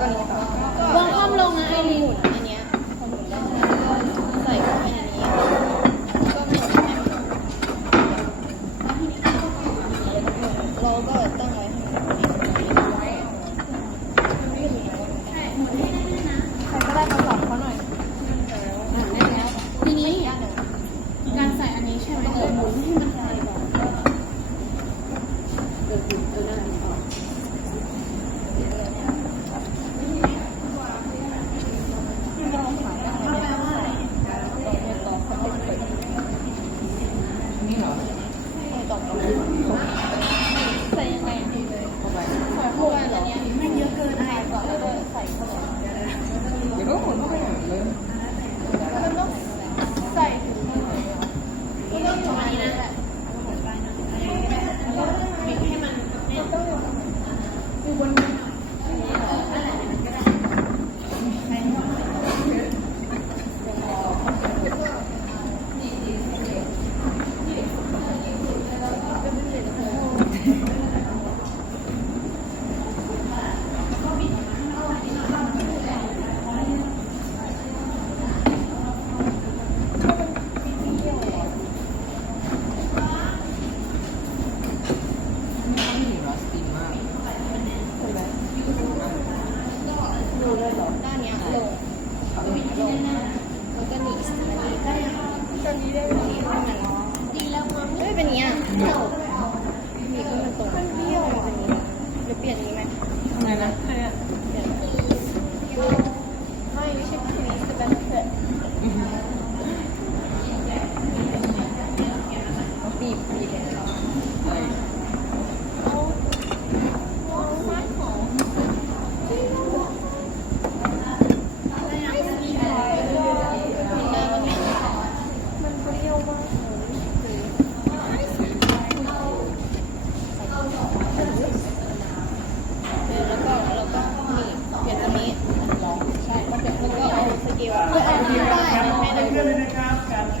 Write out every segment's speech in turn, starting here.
ก็นี้ต่อวางความลงไอริน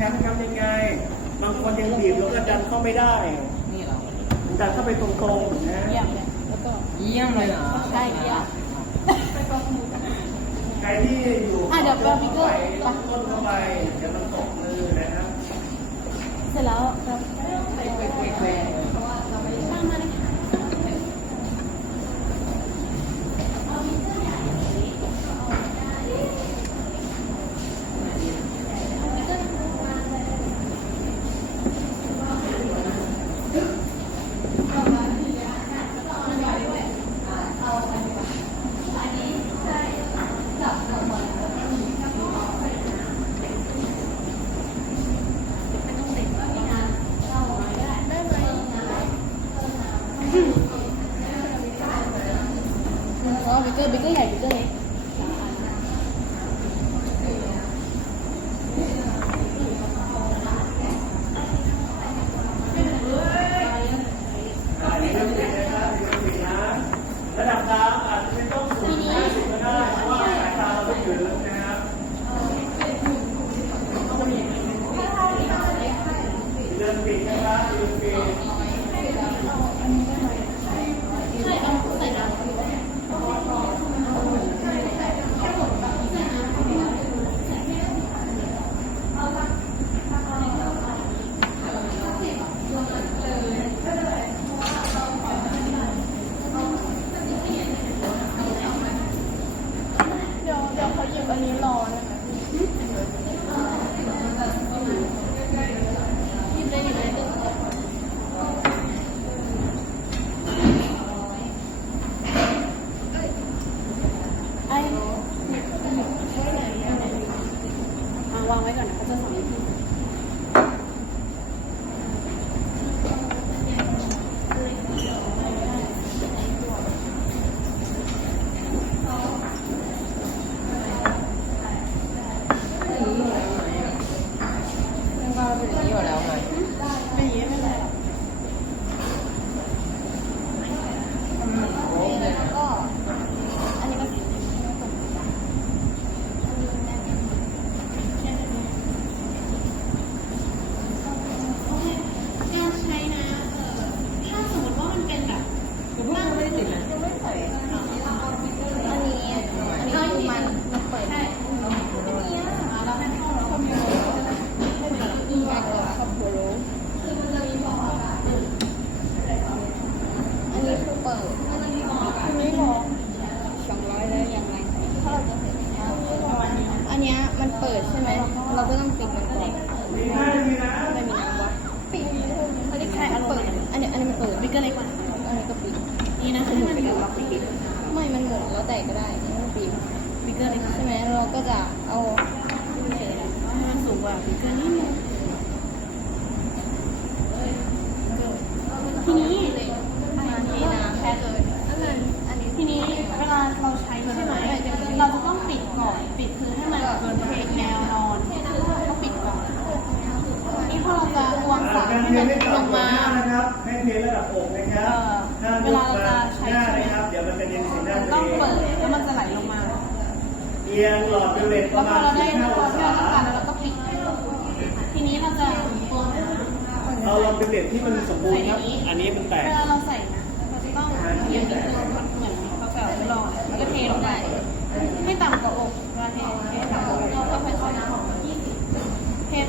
แคมป์ทำยังไง บางคนยังบีบแล้วก็ดันเข้าไม่ได้นี่เหรอดันเข้าไปตรงๆนะเยี่ยมเลยแล้วก็เยี่ยมเลยเหรอใช่เยี่ยมใครที่อยู่อะเดี๋ยวเราพิกเกอร์ต้นเข้าไปเดี๋ยวมันตกมือนะคะเสร็จแล้วเรา ไอ้ช่วยไหนอะวางไว้ก่อนนะ ราก็ต้องปิดมันแหละไม่มีน้ำวะปิดอันนี้ใครอันเปิดอันนี้อันนี้มันเปิดไม่ก็เลยว่า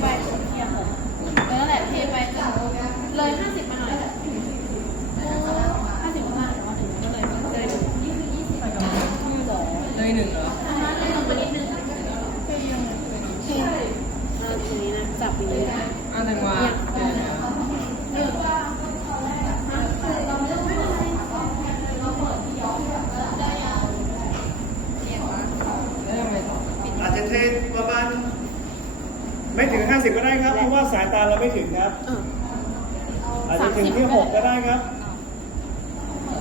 ไปเออแหละเทไปเลยห้าสิบมาหน่อยห้าสิบมาหน่อยเลยหนึ่งเหรอ สิบก็ได้ครับ เพราะว่าสายตาเราไม่ถึงครับ อาจจะถึงที่หกก็ได้ครับ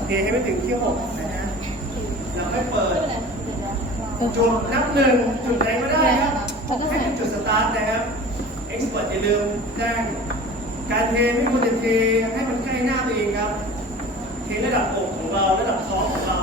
เทให้ไปถึงที่หกนะฮะเราไม่เปิด จุดนับหนึ่งจุดไหนก็ได้ครับให้เป็นจุดสตาร์ทนะครับเอ็กซ์เพิร์อย่าลืมแจ้งการเทไม่ควรจะเทให้มันใกล้หน้าตัวเองครับ เทระดับอกของเราระดับท้องของเรา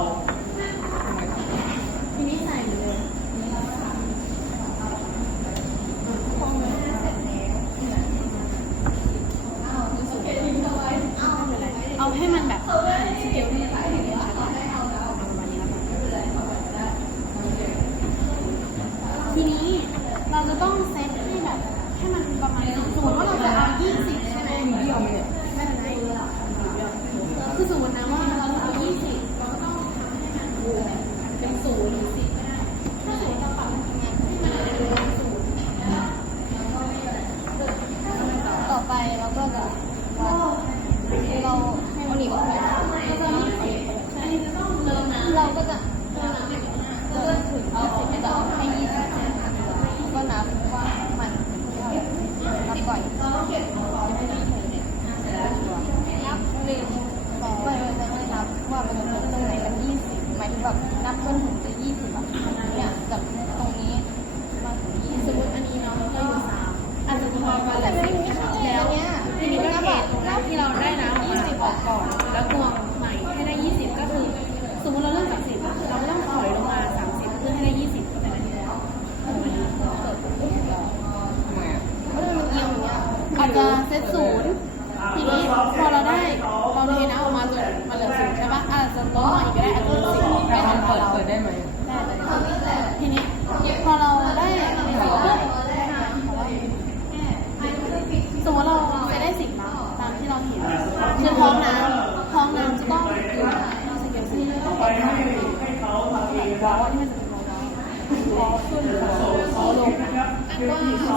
Váy. อาจะเซตศูนย์ทีนี้พอเราได้เราเทน้ำออกมาจนมาเหลือศูนย์ใช่ปะอาจจะลดมาอีกก็ได้อาจจะลดสิบไม่ทันเปิดเปิดได้ไหมทีนี้พอเราได้สิบปุ๊บสมมติเราจะได้สิบตามที่เราเห็นคือท้องน้ำท้องน้ำจะต้องอยู่สเกลซี่ต้องเป็นห้าหมื่เพราว่าที่มันจะเป็นโมเดลขึ้นลงว่า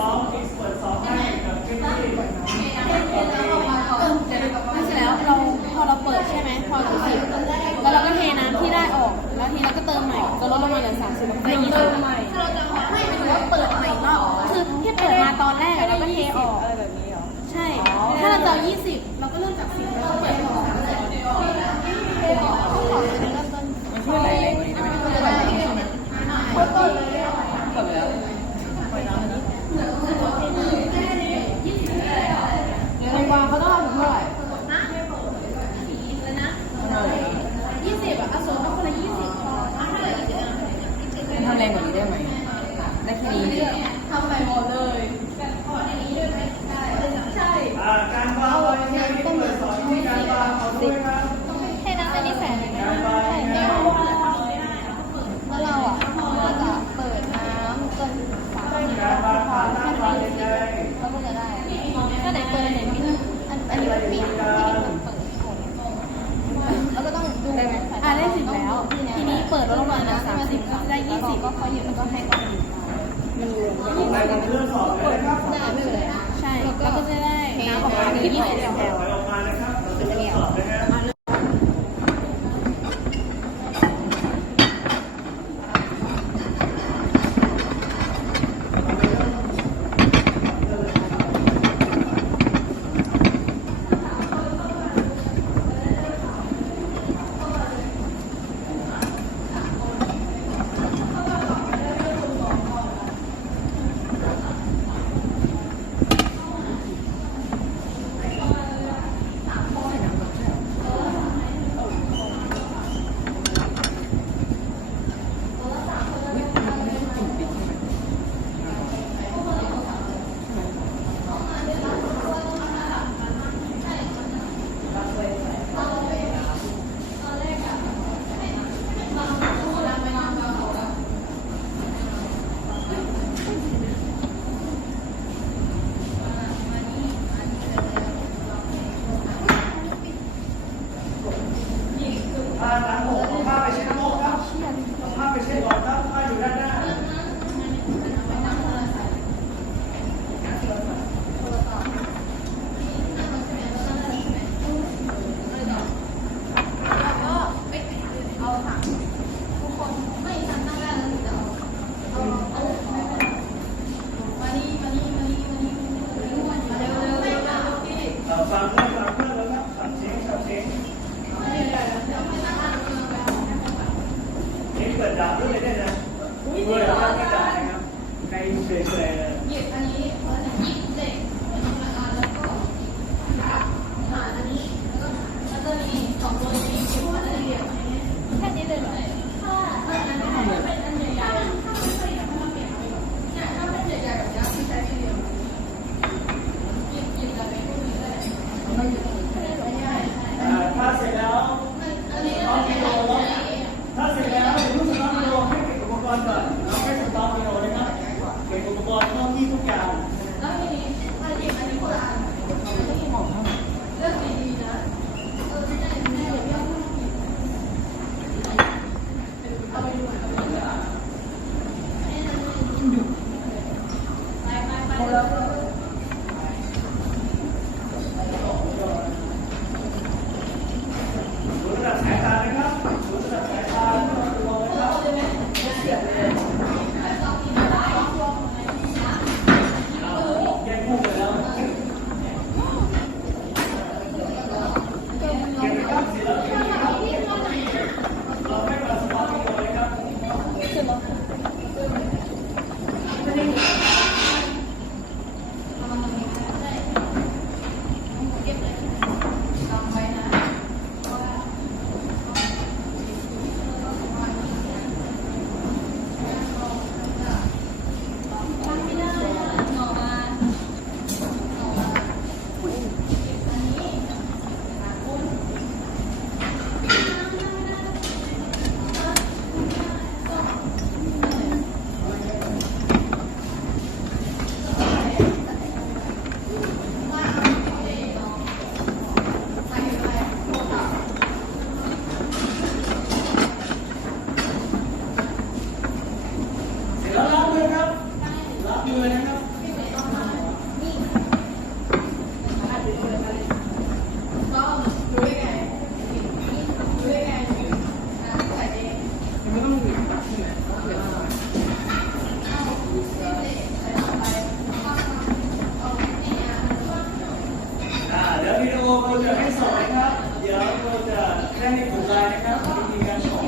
เดี๋ยววิดีโอเราจะให้ส่งนะครับ เดี๋ยวเราจะแจ้งในกลุ่มไลน์นะครับวิธีการส่ง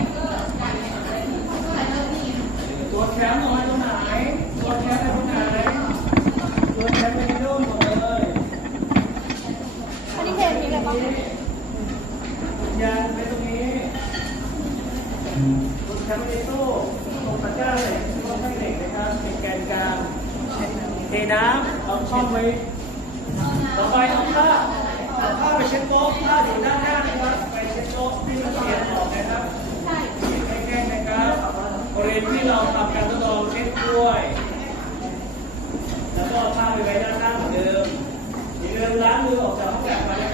ตัวแคมป์ออกมาตรงไหนตัวแคมป์ไปตรงไหนตัวแคมป์ไปที่โน่นหมดเลยอันนี้เทนนี้เลยปะยานไปตรงนี้ตัวแคมป์ไปในตู้ตรงตะกร้าเหล็กที่ว่าให้เหล็กนะครับเป็นแกนกลางเทน้ำเอาช่องไว้ต่อไปเอาผ้า เอาผ้าไปเช็ดโต๊ะผ้าอยู่ด้านหน้านะครับ ไปเช็ดโต๊ะที่มันเขียออกนะครับใช่แห้งนะครับบริเวณที่เราทำการทดลองเช็ดด้วย แล้วก็เอาผ้าไปไว้ด้านหน้าเหมือนเดิมอย่าลืมล้างมือออกจากห้องแบบมา